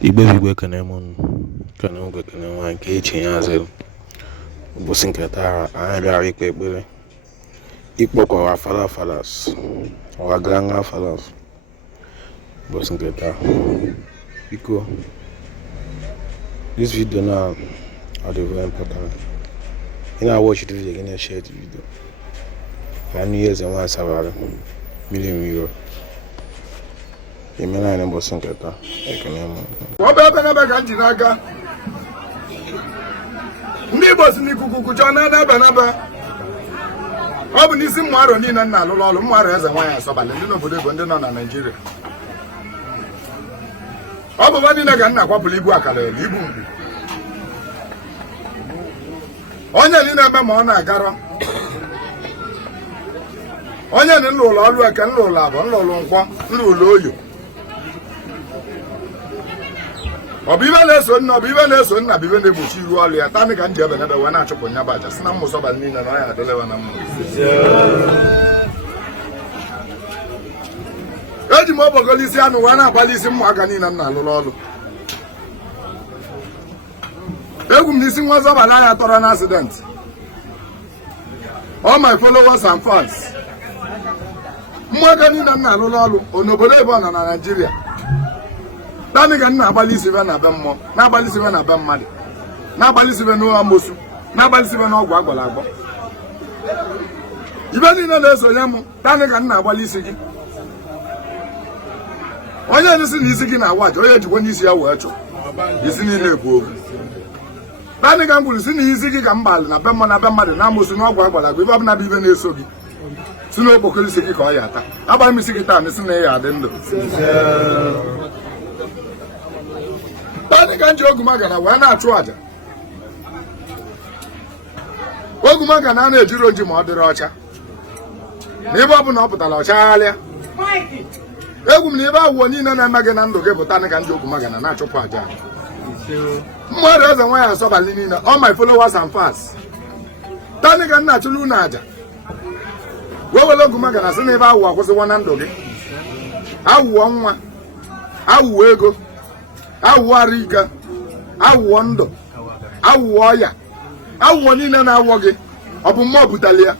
Igbo kanemon kanongo kanemon kechi yazel businkata anya ikpe ekpere ikpokwa falas or granga falas businkata because this video now are very important. You know, watch the video again and share the video. And Ezenwanyi salary €1,000,000. Imena ina businkata ekanemo Wabebe na bega njinaga. Ndị Igbo si n'ikuku kucha na naba. Ọ bụ n'isi mmụaro niile nna alụlụ ọlụ mmụaro Ezenwanyi asọbalị ndị n'obodo Igbo ndị nọ na Naịjirịa. Ọ bụ nwanne ga nna kwapụrụ ibu akara elu ibu mgbu. Onye niile ebe ma ọ na-agarọ. Onye ni nlụlụ ọlụ eke nlụlụ abụ nlụlụ nkwọ nlụlụ oyo. Obibe na-eso nna bibe na-egbochi iru ọlụ ya tanị ka ndị ebe n'ebe wee na-achụpụ nya baja si na mmụsọba niile na ọ ya adịlewa na mma. Eji m obogolo isi anụ wee na-agbalị isi mmụaka niile nna alụlụ ọlụ. Egwu m n'isi nwa zọbala ya tọrọ na accident. All my followers and fans. Mmụaka niile nna alụlụ ọlụ n'obodo ebe ọ nọ na Naịjirịa. Tani ga na-agbalị isi na be mmụọ, na-agbalị isi na be mmadụ, na-agbalị isi n'ụwa amosu, na-agbalị isi n'ọgwụ agbara agbọ. Ibe niile na-esonye m, tani ga na-agbalị isi gị. Onye n'isi na isi gị na-awa aja, onye jikwa n'isi ya wee chụ. Isi niile ebu ogu. Tani ga ngwuru si na isi gị ka mbalị na be mmụọ na be mmadụ na amosu n'ọgwụ agbara agbọ, ibe ọbụla bụ ibe na-eso gị. Si n'okpokoro isi gị ka ọ ya ata. Agbara m isi gị taa, n'isi na ya adị ndụ. Tani ka nji ogumagana wee na-achụ aja. Ogumagana a na-ejiri oji ma ọ dịrị ọcha. N'ebe ọ bụ na ọ pụtara ọchagharịa. Egwu m na ebe awụọ niile na-eme gị na ndụ gị bụ tani ka nji ogumagana na-achụpụ aja. Mmadụ Ezenwanyi asọbalị niile, all my followers and fans. Tani ka nna achụlụ unu aja. Wee were ogumagana si n'ebe awụọ akwụsịwa na ndụ gị. Awụọ nwa, awụọ ego, awụọ arụike, awụọ ndụ, awụọ ọya, awụọ niile na-awọ gị. Ọ bụ mmụọ butere ya,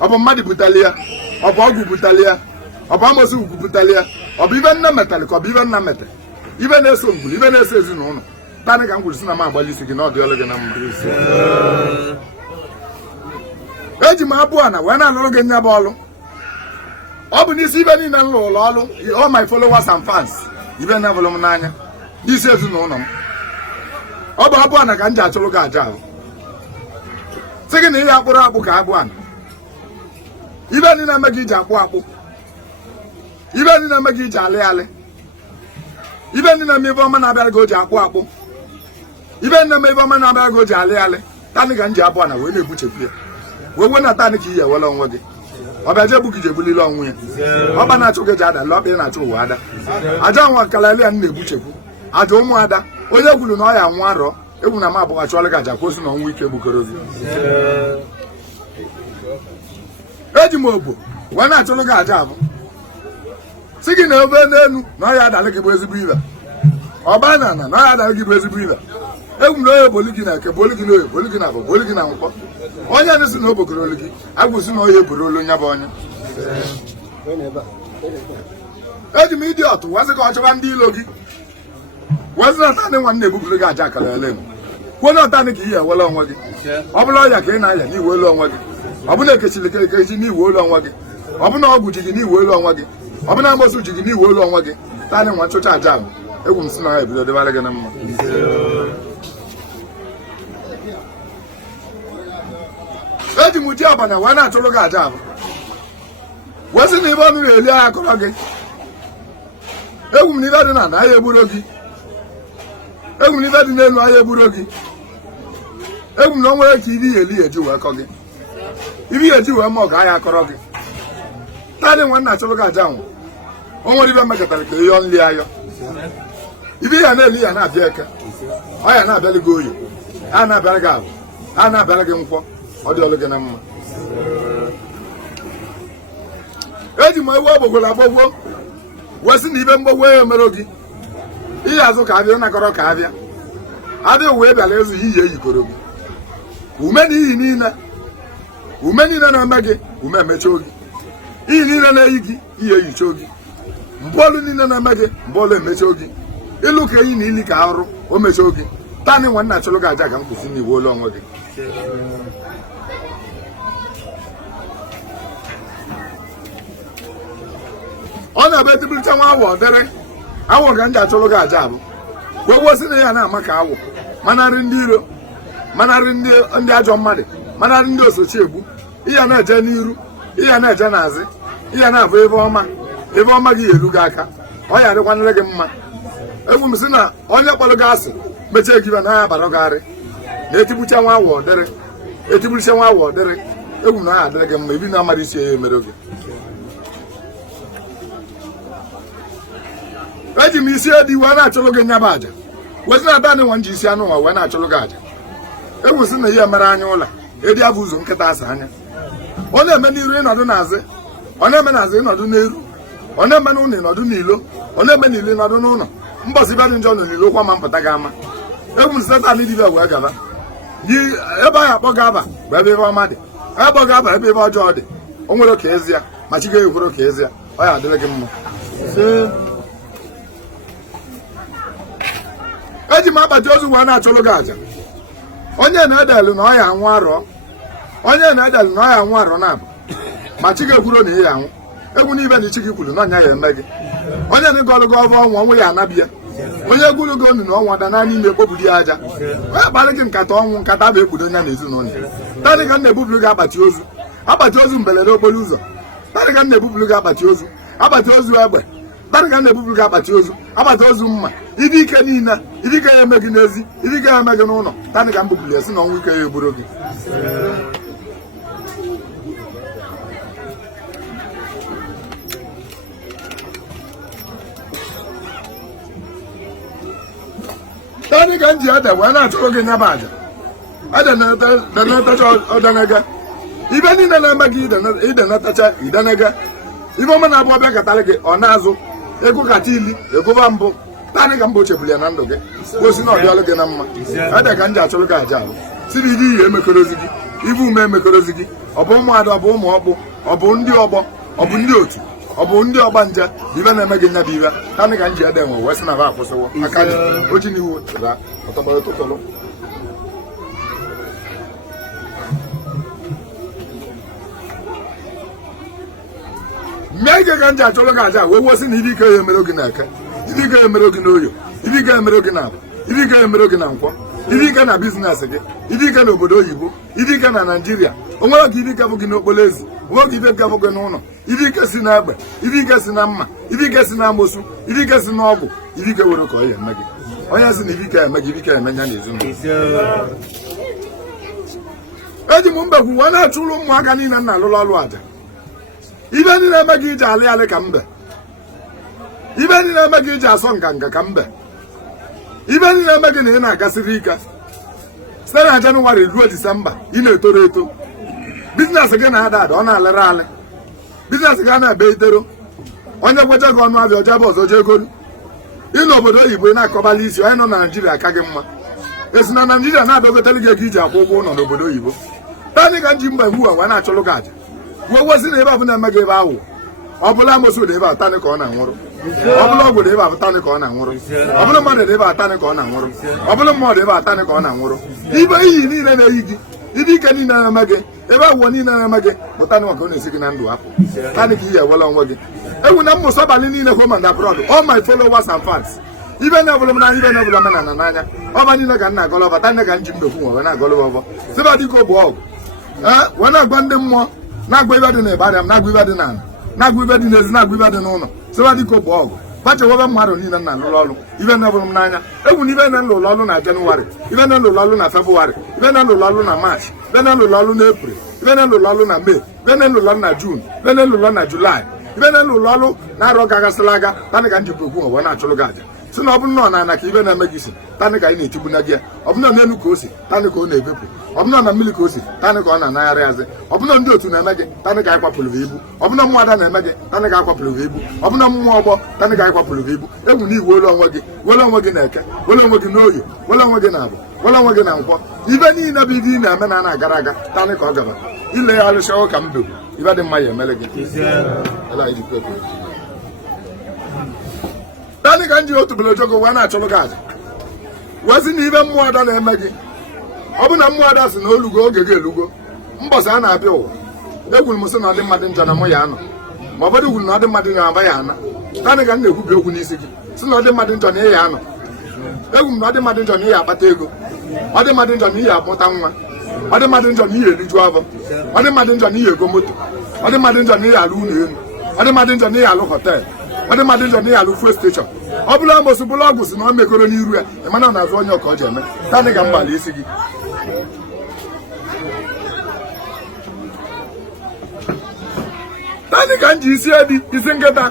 ọ bụ mmadụ butere ya, ọ bụ ọgwụ butere ya, ọ bụ amosi ugwu butere ya, ọ bụ ibe nna metere ka ọ bụ ibe nna metere, ibe na-eso ngwuru, ibe na-eso ezinụlọ. Tani ka m gwuru si na m agbalị isi gị na ọ dị ọlụ gị na mma. Eji m abụ ana wee na-alụrụ gị nya bụ ọlụ. Ọ bụ n'isi ibe niile m lụrụ ọlụ, all my followers and fans, ibe na-abụrụ m n'anya. N'isi ezinụlọ m. Ọ bụ abụ ana ka m ji achụrụ gị aja ahụ. Sị gị na ihe akpụrụ akpụ ka abụ ana. Ibe niile eme gị iji akpụ akpụ. Ibe niile eme gị iji alị alị. Ibe niile eme ebe ọma na-abịara gị o ji akpụ akpụ. Ibe niile eme ebe ọma na-abịara gị o ji alị alị. Tani ka m ji abụ ana wee na-ebuchepụ ya. Wee na tani ka iyi ewere onwe gị. Ọ bịa je egbu gị ji ebulili ọnwụ ya. Ọba na-achụ gị ji ada lọkpa ị na-achụ ụwa ada. Aja nwa kalali ya na-ebuchepụ. Aja ụmụada onye gwuru na ọ ya nwa arọ egwu na m abụghị achọọla gị aja kwụsị na ọnwụ ike gbukọrọ gị. Eji m obo wee na-achọrọ gị aja abụ si gị na ebe n'elu na ọ ya adalị gị bụ ezigbo ibe. Ọba na ana na ọ ya adalị gị bụ ezigbo ibe. Egwu na onye bolu gị na eke bolu gị na oye bolu gị na abụ bolu gị na nkwọ. Onye na-esi na obokoro olu gị agwụsị na onye eburu olu nya bụ onye. Eji m ịdị ọtụ wee sị ka ọ chọba ndị ilo gị. Wazina tani nwa na-ebupụrụ gị aja akara ele m. Kwuo na ọtani ka ihe ewele onwe gị. Ọ bụla ọya ka ị na-aya n'iwe olu onwe gị. Ọ bụla ekechiri ekechi n'iwe olu onwe gị. Ọ bụla ọgwụ ji gị n'iwe olu onwe gị. Ọ bụla amosu ji gị n'iwe olu onwe gị. Tani nwa nchụcha aja ahụ. Egwu m si na ya ebido dịbara gị na mma. Eji m ji ọbana wee na-achụrụ gị aja ahụ. Wee sị na ibe ọnụ na-eli agha akọrọ gị. Egwu m na ibe dị na na ahịa egburo gị. Egwu m n'ibe dị n'elu ahịa egburo gị. Egwu m na o nwere ka ibe ihe eli eji wee kọ gị. Ibe ihe eji wee mụọ ka ahịa akọrọ gị. Tadị nwa nna achọrọ gị aja nwụ. O nwere ibe mekọtara ka ịyọ nli ayọ. Ibe ihe na-eli ya na-abịa eke. Ọ ya na-abịalị gị oyi. A na-abịara gị ahụ. A na-abịara gị nkwọ. Ọ dị ọlụ gị na mma. Eji m ewu ogbogolo agbogwo wee sị na ibe mgbogwo ya emere gị. ihe azụ ka abịa nakọrọ ka abịa adị wee bịara ezu iyi eyikoro gị ume na iyi niile na-eme gị ume emecha ogi iyi niile na-eyi gị iyi eyicha ogi mbọọlụ niile na-eme gị mbọọlụ emecha ogi ịlụ ka eyi na ili ka arụ o mecha ogi tanị nwanna chụrụ gị aja ka m kwụsị n'iwu olu onwe gị ọ na-ebe etibiricha nwa awọ dịrị awọ ka m ji achụrụ gị aja abụ gwegwosi na ya na-ama ka awọ manarị ndị iro manarị ndị ajọ mmadụ manarị ndị osochi egbu ihe na-eje n'iru ihe na-eje n'azị ihe na-abụ ebe ọma gị elu gị aka ọ ya adịkwanere gị mma egwu m sị na onye kpọrọ gị asị mechie gị na ya bara gị arị na etibiricha nwa awọ dịrị egwu na ya adịrị gị mma ebi na amadị isi ya emere oge eji m isi edi wee na-achụrụ gị nyaba aja wezi na danị nwa nji isi anụ ụwa wee na-achụrụ gị aja egwusi na ihe mere anya ụlọ edi abụ ụzọ nkịta asa anya ọ na-eme n'iru ịnọdụ n'azị ọ na-eme n'azị ịnọdụ n'elu ọ na-eme n'ụlọ ịnọdụ n'ilo ọ na-eme n'ilo ịnọdụ n'ụlọ mbọsị bịadị njọ nọ n'ilo kwa ma mpụta gị ama egwu m setan dibia wee gaba yi ebe anyị akpọ gị aba bụ ebe ọma dị ebe ọ ga-aba ebe ọjọọ dị o nwere ka ezi ya ma chi ga-ekwere ka ezi ya ọ ya adịrị gị mma eji m akpati ozu wee na-achụrụ gị aja onye na-edelu na ọ ya anwụ arọ na-abụ ma chi ga-ekwuro na ihe anwụ egwu n'ibe na chi gị kwuru na ọnya ya eme gị onye na-egolu gị ọnwụ ya anabịa onye gwuru gị onu na ọnwa da na n'ime ekpopụrụ ya aja onye kparị gị nkata ọnwụ nkata bụ ekpudo nya na ezinụlọ tadị ka m na-ebupụrụ gị akpati ozu mberede okporo ụzọ tadị ka m na-ebupụrụ gị akpati ozu egbe tadị ka m na-ebupụrụ gị akpati ozu mma ibe ike niile ibe ike ya eme gị n'ezi ibe ike ya eme gị n'ụlọ tadị ka m bupụrụ ya si na ọnwụ ike ya egburu gị tadị ka m ji ede wee na-achụrụ gị nyaba aja edenetacha odenega ibe niile na-eme gị idenetacha idenega ibe ọma na-abụ ọbịa katarị gị ọ na-azụ ego kata ili egova mbụ tadị ka mbụ chebuli ya na ndụ gị gosi na ọdịọlụ gị na mma ede ka m ji achụrụ gị aja ahụ siri ide ihe emekọrozi gị ibe ume emekọrozi gị ọ bụ ụmụada ọ bụ ụmụ ọkpụ ọ bụ ndị ọgbọ ọ bụ ndị otu ọ bụ ndị ọgba nje ibe na-eme gị nyaba ibe tadị ka m ji ede nwe wee sị na ba akwụsịwo aka ji oji n'ihu ọtọgbara tụtụrụ mee ike ka m ji achọrọ gị aja wee wosi na ibe ike ya emere gị na eke ibe ike ya emere gị n'oyo ibe ike ya emere gị na abụ ibe ike ya emere gị na nkwọ ibe ike na biznes gị ibe ike na obodo oyibo ibe ike na naijiria o nwere ka ibe ike bụ gị n'okporo ezi onwere ka ibe ike bụ gị n'ụlọ ibe ike si na egbe ibe ike si na mma ibe ike si na amosu ibe ike si na ọgwụ ibe ike were ka ọ ya eme gị onye si na ibe ike ya eme gị ibe ike ya eme ya na ezinụlọ eji m mbegwu wee na-achụrụ ụmụaka niile nna alụrụ ọrụ aja ibe niile eme gị iji alị ka mbe ibe niile eme gị iji asọ nganga ka mbe ibe niile eme gị na ị na-agasịrị ike site na Jenụwarị ruo Disemba ị na-etoro eto biznes gị na-ada ada ọ na-alịrị alị biznes gị na-ebe itero onye kwecha gị ọnụ abịa ọjọọ bụ ọzọ jee egolu ị n'obodo oyibo na-akọbala isi onye nọ na Naijiria ka gị mma esi na Naijiria na-adọgotere gị ego iji akwụ ụgwọ ụlọ n'obodo oyibo tadị ka m ji mba iwu a wee na-achụrụ gị aja wee wosi na ebe ọbụla eme gị ebe ahụ ọ bụla amosu dị ebe atanị ka ọ na-anwụrụ ọ bụla ọgwụ dị ebe atanị ka ọ na-anwụrụ ọ bụla mmadụ dị ebe atanị ka ọ na-anwụrụ ọ bụla mmụọ dị ebe atanị ka ọ na-anwụrụ ibe iyi niile na-eyi gị ibe ike niile na-eme gị ebe agwụgwọ niile na-eme gị bụ tanị maka ọ na-esi gị na ndụ apụ tanị ka iyi ewela onwe gị egwu na mmụsọ abalị niile home and abroad all my followers and fans ibe na-ebụla m n'anya ibe na-ebụla menana n'anya ọba niile ka m na-agọlọ ọba tanị ka m ji mbekwu nwe wee na-agọlọ ọbọ sịba dịka ọ bụ ọgwụ wee na-agwa ndị mmụọ na-agwa ibe dị na ịbarịa m na-agwa ibe dị n'ala na-agwa ibe dị n'ezi na-agwa ibe dị n'ụlọ sịba dịka ọ bụ ọgwụ bachewebe mmadụ niile na alụrụ ọrụ ibe na-ebụrụ m n'anya egwu na ibe na-elụlụ ọrụ na Jenụwarị ibe na-elụlụ ọrụ na Febrụwarị ibe na-elụlụ ọrụ na Maachị ibe na-elụlụ ọrụ na Epril ibe na-elụlụ ọrụ na Mee ibe na-elụlụ ọrụ na Juun ibe na-elụlụ ọrụ na Julaị ibe na-elụlụ ọrụ na arọ gagasịla aga tanị ka njikwa okwu wee na-achụrụ gị aja si na ọ bụ nnọọ na ana ka ibe na-eme gị si tanị ka anyị na-etigbu na gị ya ọ bụ n'elu ka o si tanị ka ọ na-ebepụ ọ bụ na mmiri ka o si tanị ka ọ na-anagharị azị ọ bụ na ndị otu na-eme gị tanị ka anyị kwapụrụ gị ibu ọ bụ na mmụọ ada na-eme gị tanị ka anyị kwapụrụ gị ibu ọ bụ na mmụọ ọgbọ tanị ka anyị kwapụrụ gị ibu egwu na igwe onwe gị wele onwe gị na eke wele onwe gị n'oyi wele onwe gị na abụ wele onwe gị na nkwọ ibe niile bụ ibe ị na-eme na na-agara aga tanị ka ọ gaba ile ya alụchawo ka mbe ibe dị mma ya emele gị tanị ka m ji otu belojogo wee na-achọrọ gị aja wezi na ibe mmụọ ada na-eme gị ọ bụ na mmụọ ada si na olugo oge gị elugo mbọsị a na-abịa ụwa egwuru m sị na ọ dị mmadụ njọ na mụ ya anọ ma ọ bụrụ gwuru na ọ dị mmadụ njọ na aba ya ana tanị ka m na-ekwubi okwu n'isi gị sị na ọ dị mmadụ njọ na ihe anọ egwu m na ọ dị mmadụ njọ na ihe akpata ego ọ dị mmadụ njọ na ihe amụta nwa ọ dị mmadụ njọ na ihe eriju afọ ọ dị mmadụ njọ na ihe ego moto ọ dị mmadụ njọ na ihe alụ ụlọ elu ọ dị mmadụ njọ na ihe alụ họteelụ ọ dị mmadụ njọ na ihe alụ fuel steshọn ọ bụla amosu bụla ọgwụ si na ọ mekọrọ n'iru ya ịmana ọ na-azụ onye ọka ọ ji eme tanị ka mgbala isi gị tanị ka m ji isi isi nkịta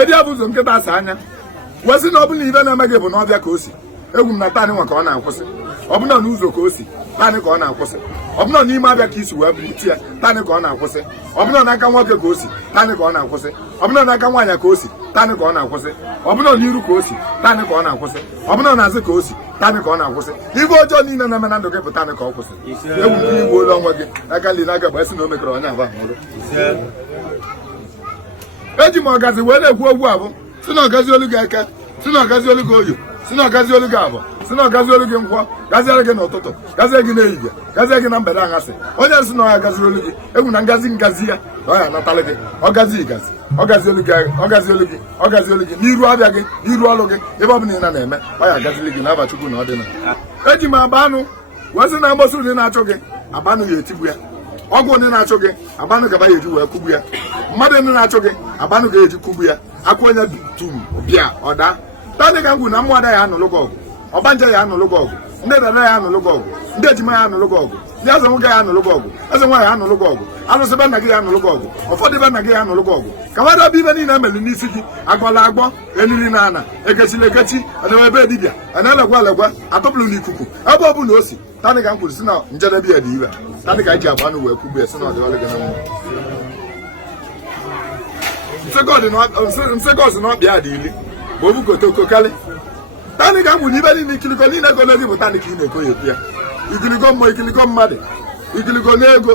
edi abụ ụzọ nkịta asa anya wesị na ọ bụla ibe na-eme gị bụ na ọbịa ka o si egwu m na tanị nwa ka ọ na-akwụsị ọ bụla na ụzọ ka o si tanị ka ọ na-akwụsị ọ bụla n'ime abịa ka isi wee bulite ya tanị ka ọ na-akwụsị ọ bụla n'aka nwoke ka o si tanị ka ọ na-akwụsị ọ bụla n'aka nwaanyị ka o si tanị ka ọ na-akwụsị ọ bụla n'iru ka o si tanị ka ọ na-akwụsị ọ bụla n'azụ ka o si tanị ka ọ na-akwụsị ibe ọjọọ niile na-eme na ndụ gị bụ tanị ka ọ kwụsị egwu nke igwe olu onwe gị aka nli n'aka gba esi na o mekọrọ onye abụ ọrụ eji m ọgazi wee na-ekwu okwu abụ si na ọgazi olu gị eke si na ọgazi olu gị oyo si na ọgazi olu gị abụọ si na ọgazi olu gị nkwọ gaziere gị n'ụtụtụ gazie gị n'ehihie gazie gị na mgbede aghasị onye si na ọ ya gaziri olu gị egwu na ngazi ya na ọ ya anatalị gị ọgazi igazi ọgazi olu gị n'iru abịa gị n'iru ọlụ gị ebe ọ bụla ị na-eme ọ ya agazili gị n'aba Chukwu na ọ dị na eji m agba anụ wee sị na mgbasa ụdị na-achụ gị agbanụ ya etigbu ya ọgwụ ndị na-achụ gị agbanụ gaba ya eji wee kugbu ya mmadụ ndị na-achụ gị agbanụ ga-eji kugbu ya akwa onye turu bịa ọda tanị ka m gwuru na mmụọ ada ya anụlụ gị ọgụ ọgbanja ya anụlụ gị ọgụ ndị dada ya anụlụ gị ọgụ ndị ejima ya anụlụ gị ọgụ ndị eze nwoke ya anụlụ gị ọgụ eze nwaanyị anụlụ gị ọgụ alụsị be nna gị ya anụlụ gị ọgụ ụfọdụ be nna gị ya anụlụ gị ọgụ ka mmadụ ọbụ ibe niile emeli n'isi gị agbọla agbọ eliri na ana ekechiri ekechi ebe dibịa na-elekwa elekwa atọpụrụ n'ikuku ebe ọ bụla o si tanị ka m kwuru si na njedebe ya dị ire tanị ka anyị ji agba anụ wee kwugbu ya si na ọ dị ọlụ gị na mma nsegọs na ọkpịa dị ili ma obu kotokokalị tanị ka m gwuru ibe niile ikiligo niile ego n'ezi bụ tanị ka ị na-eko ya epu ya ikiligo mmụọ ikiligo mmadụ ikiligo n'ego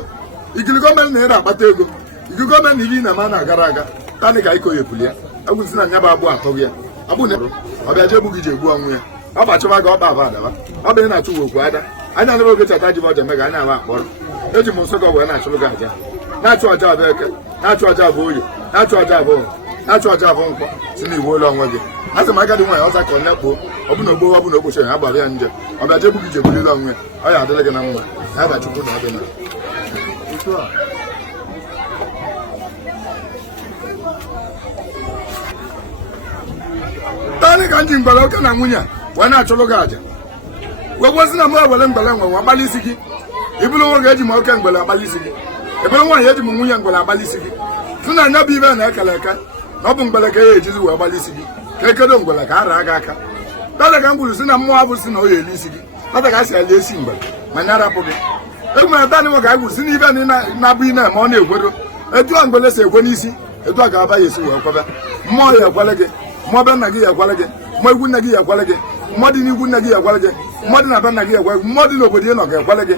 ikiligo mere na ị na-akpata ego ikiligo mere na ibe ị na-ama na-agara aga tanị ka iko ya epuli ya agwụzi na nya bụ abụọ atọ gị ya abụ na ọbịa je egbu gị ji egbu ọnwụ ya ọ gbachọba gị ọkpa aba adaba ọ bụ ị na-achụ gị okwu ada anya nebe oge chata ji bụ ọja mega anya aba akpọrọ eji m nsọgọ wee na-achụrụ gị aja na-achụ aja abụ eke na-achụ aja abụ oyi na-achụ aja abụ na-achụ aja abụ nkwọ si na igwe ụlọ onwe gị a sị m agadi nwaanyị ọza ka onye kpoo ọ bụ na ogbo ọ bụ na ogbochi ya gbara ya nje ọbịa je egbu gị ji egbulile onwe ya ọ ya adịrị gị na mma ya ba Chukwu na ọ dị na tanị ka m ji mgbere oke na nwunye a wee na-achụrụ gị aja wee gwozi na m ewere mgbere nwe wee agbalị isi gị ịbụrụ nwoke eji m oke mgbere agbalị isi gị ebere nwaanyị eji m nwunye mgbere agbalị isi gị si na anya bụ ibe na-ekele eke na ọ bụ mgbere ka ya ejizi wee gbalị isi gị ka ekedo mgbere ka a raa gị aka tata ka m gwuru si na mmụọ abụ si na o ya eli isi gị tata ka a si ali esi mgbere ma nya rapụ gị egwu mere tanị nwe ka a gwuru si na ibe na-abụ ime ma ọ na-egwero etu a mgbere si egwe n'isi etu a ga-aba ya esi wee kwebe mmụọ ya ekwele gị mmụọ be nna gị ya ekwele gị mmụọ ikwu nne gị ya ekwele gị mmụọ dị n'ikwu nne gị ya ekwele gị mmụọ dị na be nna gị ya ekwele gị mmụọ dị n'obodo ị nọ ga-ekwele gị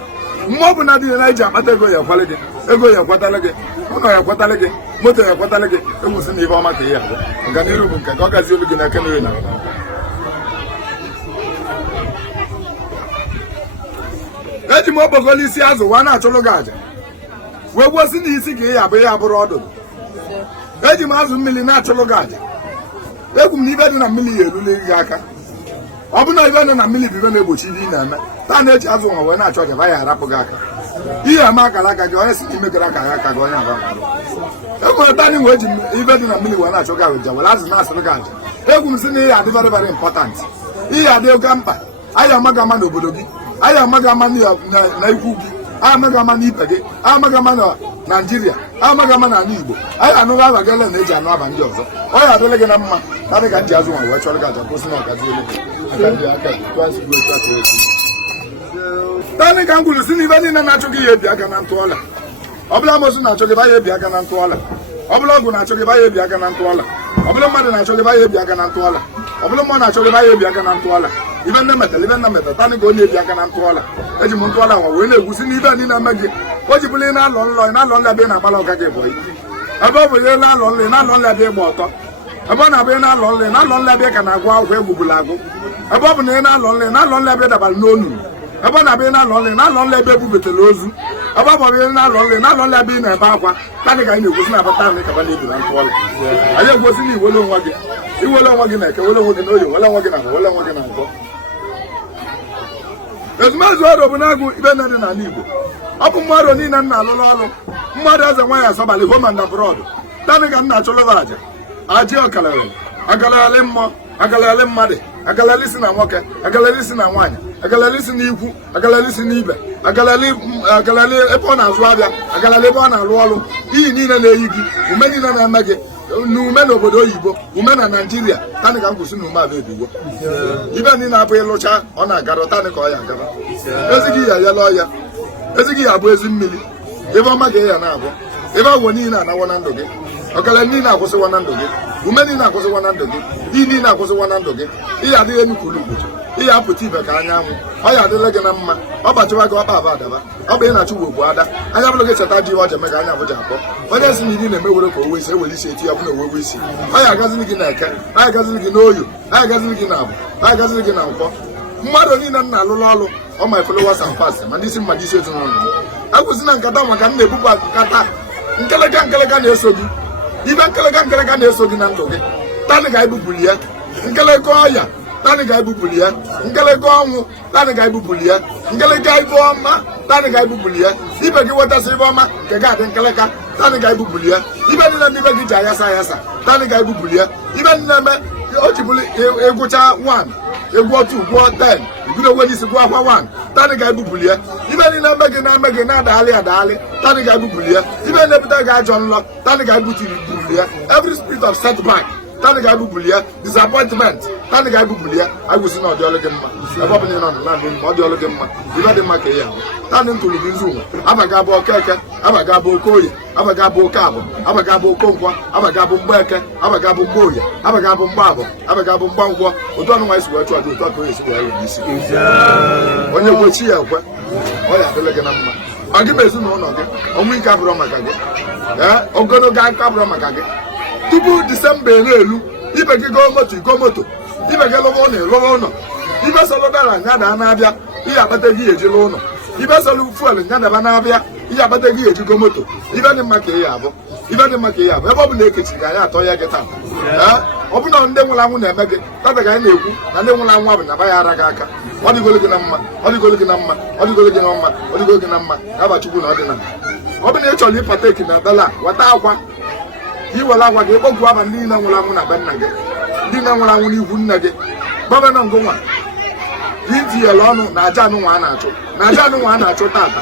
mmụọ bụ na dị na iji akpata ego ya ekwele gị ego ya ekwetala gị ụlọ ya ekwetala gị moto ya ekwetala gị egwusi na ibe ọma ka ihe abụ ọganiru bụ nke ka ọ gazi olu gị na kenere na eji m okpokolo isi azụ wa na-achụrụ gị aja wee gbuosi na isi ka ihe abụ ihe abụrụ ọdụdụ eji m azụ mmiri na-achụrụ gị aja egwu m na ibe dị na mmiri ya erule gị aka ọ bụ na ibe nọ na mmiri bụ ibe na-egbochi ihe ị na-eme taa na-eji azụ nwa wee na-achụ aja ya arapụ gị aka ihe ama akara aka gị onye si n'ime gara aka ya aka gị onye aba enwere tanị wee ji ibe dị na mmiri wee na-achụ gị aja were azụ na-asụrụ gị aja egwu m si na ihe adị very very important ihe adị oke mkpa anyị amaghị ama n'obodo gị anyị amaghị ama na ikwu gị anyị amaghị ama n'ibe gị anyị amaghị ama na Naijiria amaghị ama n'ala Igbo anyị anụghị aba gele na eji anụ aba ndị ọzọ ọ ya adịla gị na mma adị ka ji azụ nwa wee chọrọ gị aja kwụsị na ọgazi tani ka m kwuru si n'ibe niile na-achọ gị ya ebi aka na ntụọla ọbụla amosu na-achọ gị ba ya ebi aka na ntụọla ọbụla ọgwụ na-achọ gị ba ya ebi aka na ntụọla ọbụla mmadụ na-achọ gị ba ya ebi aka na ntụọla ọbụla mmụọ na-achọ gị ba ya ebi aka na ntụọla ibe nne metara tani ka onye ebi aka na ntụọla eji m ntụọla nwa wee na-egwusi n'ibe ndị na-eme gị o ji bụrụ ị na-alọ nlọ ebe ị na-agbala ọga gị bụ ebe ọ bụ ihe na-alọ nlọ ebe ịgba ọtọ ebe ọ na-abụ ị na-alọ nlọ ebe ị ka na-agụ akwụkwọ egbugbula agụ ebe ọ bụ na ị na-alọ nlọ ebe ị dabara n'onu ebe ọ na-abụ ị na-alọ nlọ ebe ebubatara ozu ebe ọ bụ ị na-alọ nlọ ebe ị na-ebe akwa tanị ka anyị na-egwosi na abata anyị kaba na-ebi na ntụọla anyị egwosi na iwele onwe gị na eke wele onwe gị na oyi wele onwe gị na wele onwe gị na nkọ ezumezu ọrụ bụ na-agụ ibe nne dị n'ala Igbo ọ bụ mmadụ niile nna alụlụ ọrụ mmadụ Ezenwanyi asọbalị home and abroad tanị ka nna achọlọba aja aji ọkalere agalalị mmụọ agalalị mmadụ agalalị si na nwoke agalalị si na nwaanyị agalalị si n'ikwu agalalị si n'ibe agalalị ebe ọ na-azụ abịa agalalị ebe ọ na-alụ ọrụ iyi niile na-eyi gị ume niile na-eme gị na ume n'obodo oyibo ume na Naijiria tanị ka m kwụsị na ume abụ ebigo ibe ndị na-abụ ịlụcha ọ na-agara tanị ka ọ ya agara ezighị ya yala ọya ezighị ya abụ ezi mmiri ebe ọma ga ya na-abụ ebe agwọ niile anawo na ndụ gị ọkala niile akwụsịwa na ndụ gị ume niile akwụsịwa na ndụ gị iyi niile akwụsịwa na ndụ gị ihe adịghị enukuru mgbochi ihe apụta ibe ka anyanwụ ọ ya adịla gị na mma ọ bachiwa gị ọkpa aba adaba ọ bụ ị na-achụ ugbo ada anya bụrụ gị cheta ji ọ jeme ka anya bụja akpọ onye si na iri na-emewere ka owe isi ewere isi eti ya bụ na owewe isi ọ ya agaziri gị na eke ọ ya agaziri gị n'oyo ọ ya agaziri gị na abụ ọ ya agaziri gị na nkwọ mmadụ niile m na-alụlụ ọrụ ọ ma followers and fans ma ndị isi mmadụ isi ezinụlọ m ekwụsị na nkata maka m na-ebupụ nkata nkeleka na-eso gị ibe nkeleka na-eso gị na ndụ gị tanị ga ebupụrụ ya nkeleka ọya tanị ga ebupụrụ ya nkeleka ọnwụ tanị ga ebupụrụ ya nkeleka ibe ọma tanị ga ebupụrụ ya ibe gị wetasị ibe ọma nke ga adị nkeleka tanị ga ebupụrụ ya ibe niile eme ibe gị ji ayasa tanị ga ebupụrụ ya ibe niile eme o ji bụrụ ịgwụcha 1 egwu otu gụọ 10 ibido onwe n'isi gụọ akwa 1 tanị ga ebupụrụ ya ibe niile eme gị na-eme gị na-adagharị tanị ga ebupụrụ ya ibe na-ebute gị ajọ nlọ tanị ga ebupụrụ ya every spirit of setback tanị ga ebupụrụ ya disappointment tanị ga ebupụrụ ya agwụsị na ọ dị ọlụ gị mma ebe ọ bụla ị nọ na ndụ ma ọ dị ọlụ gị mma ibe dị mma ka ị ya tanị ntụrụ gị nzu nwa abaga bụ okeke abaga bụ okoye abaga bụ oke abụ abaga bụ okonkwọ abaga bụ mgbe eke abaga bụ mgbe oye abaga bụ mgbe abụ abaga bụ mgba nkwọ otu ọnụ nwa isi wee chụọ dị otu aka onye esi wee rụrụ isi onye kwechi ya ekwe ọ ya adịla gị na mma ọ gị ma ezinụlọ gị ọnwụ ike abụrọ maka gị ogologo aka abụrọ maka gị tupu Disemba na-elu ibe gị go moto ibe gị lụba ụlọ ịlụba ụlọ ibe sọlụ dara nya daa na-abịa ihe akpata gị ejila ụlọ ibe sọlụ fuel nya daba na-abịa ihe akpata gị ejigo moto ibe dị mma ka ị ya abụ ebe ọ bụ na ekechiri gị anyị atọ ya gị taa ọ bụ na ndị nwụrụ anwụ na-eme gị tata ka anyị na-ekwu na ndị nwụrụ anwụ abụ na ba ya ara gị aka ọ dịgolo gị na mma ọ dịgolo gị na mma ọ dịgolo gị na mma ọ dịgolo gị na mma aba Chukwu na ọdịnala ọ bụ na ị chọrọ ịpateki na bela weta akwa iwere agwa gị kpọgwụ aba ndị niile nwụrụ anwụ na be nna gị ndị na-nwụrụ anwụ n'ihu nne gị gọvanọ ngụnwa gị tinyere ọnụ na aja anụnwa a na-achụ tata